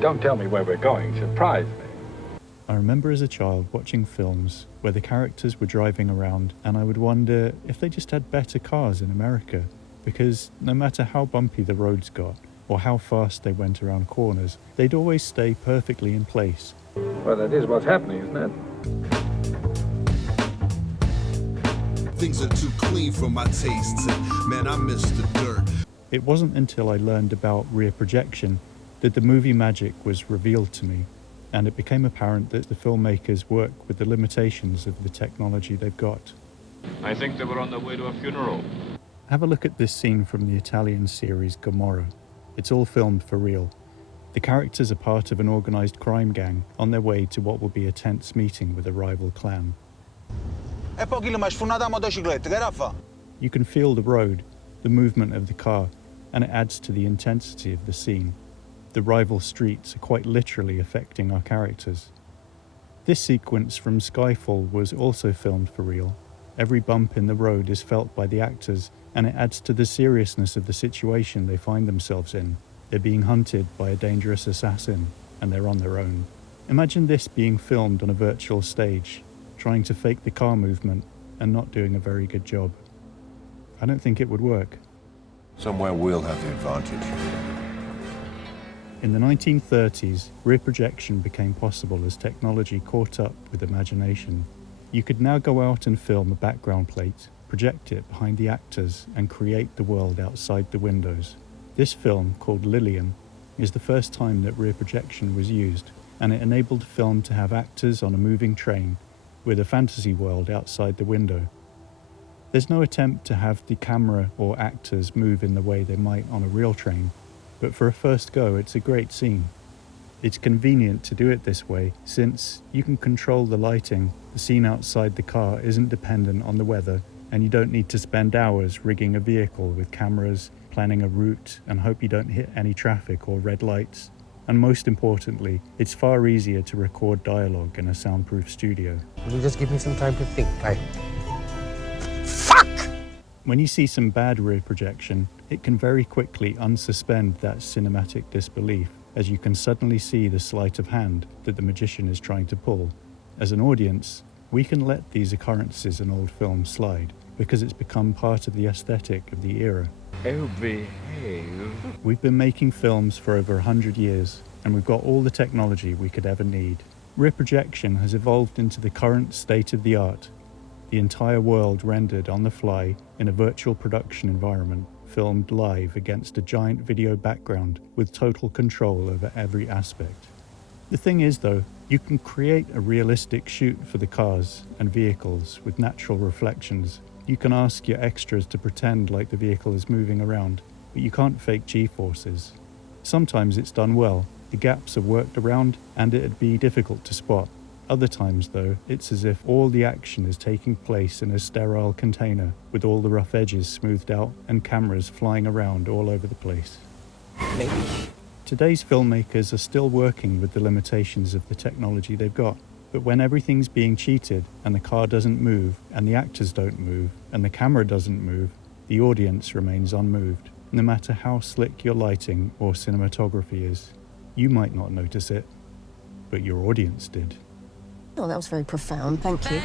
Don't tell me where we're going. Surprise me. I remember as a child watching films where the characters were driving around and I would wonder if they just had better cars in America, because no matter how bumpy the roads got or how fast they went around corners, they'd always stay perfectly in place. Well, that is what's happening, isn't it? Things are too clean for my tastes, and man, I miss the dirt. It wasn't until I learned about rear projection that the movie magic was revealed to me, and it became apparent that the filmmakers work with the limitations of the technology they've got. I think they were on their way to a funeral. Have a look at this scene from the Italian series Gomorrah. It's all filmed for real. The characters are part of an organised crime gang on their way to what will be a tense meeting with a rival clan. You can feel the road, the movement of the car, and it adds to the intensity of the scene. The rival streets are quite literally affecting our characters. This sequence from Skyfall was also filmed for real. Every bump in the road is felt by the actors, and it adds to the seriousness of the situation they find themselves in. They're being hunted by a dangerous assassin, and they're on their own. Imagine this being filmed on a virtual stage, trying to fake the car movement and not doing a very good job. I don't think it would work. Somewhere we'll have the advantage. In the 1930s, rear projection became possible as technology caught up with imagination. You could now go out and film a background plate, project it behind the actors, and create the world outside the windows. This film, called Liliom, is the first time that rear projection was used, and it enabled film to have actors on a moving train with a fantasy world outside the window. There's no attempt to have the camera or actors move in the way they might on a real train, but for a first go, it's a great scene. It's convenient to do it this way, since you can control the lighting, the scene outside the car isn't dependent on the weather, and you don't need to spend hours rigging a vehicle with cameras, planning a route, and hope you don't hit any traffic or red lights. And most importantly, it's far easier to record dialogue in a soundproof studio. Will you just give me some time to think? When you see some bad rear projection, it can very quickly unsuspend that cinematic disbelief, as you can suddenly see the sleight of hand that the magician is trying to pull. As an audience, we can let these occurrences in old films slide, because it's become part of the aesthetic of the era. Oh, behave. We've been making films for over 100 years, and we've got all the technology we could ever need. Rear projection has evolved into the current state of the art. The entire world rendered on the fly in a virtual production environment, filmed live against a giant video background with total control over every aspect. The thing is though, you can create a realistic shoot for the cars and vehicles with natural reflections. You can ask your extras to pretend like the vehicle is moving around, but you can't fake G-forces. Sometimes it's done well, the gaps are worked around, and it'd be difficult to spot. Other times though, it's as if all the action is taking place in a sterile container with all the rough edges smoothed out and cameras flying around all over the place. Maybe. Today's filmmakers are still working with the limitations of the technology they've got, but when everything's being cheated and the car doesn't move and the actors don't move and the camera doesn't move, the audience remains unmoved, no matter how slick your lighting or cinematography is. You might not notice it, but your audience did. Oh, that was very profound, thank you.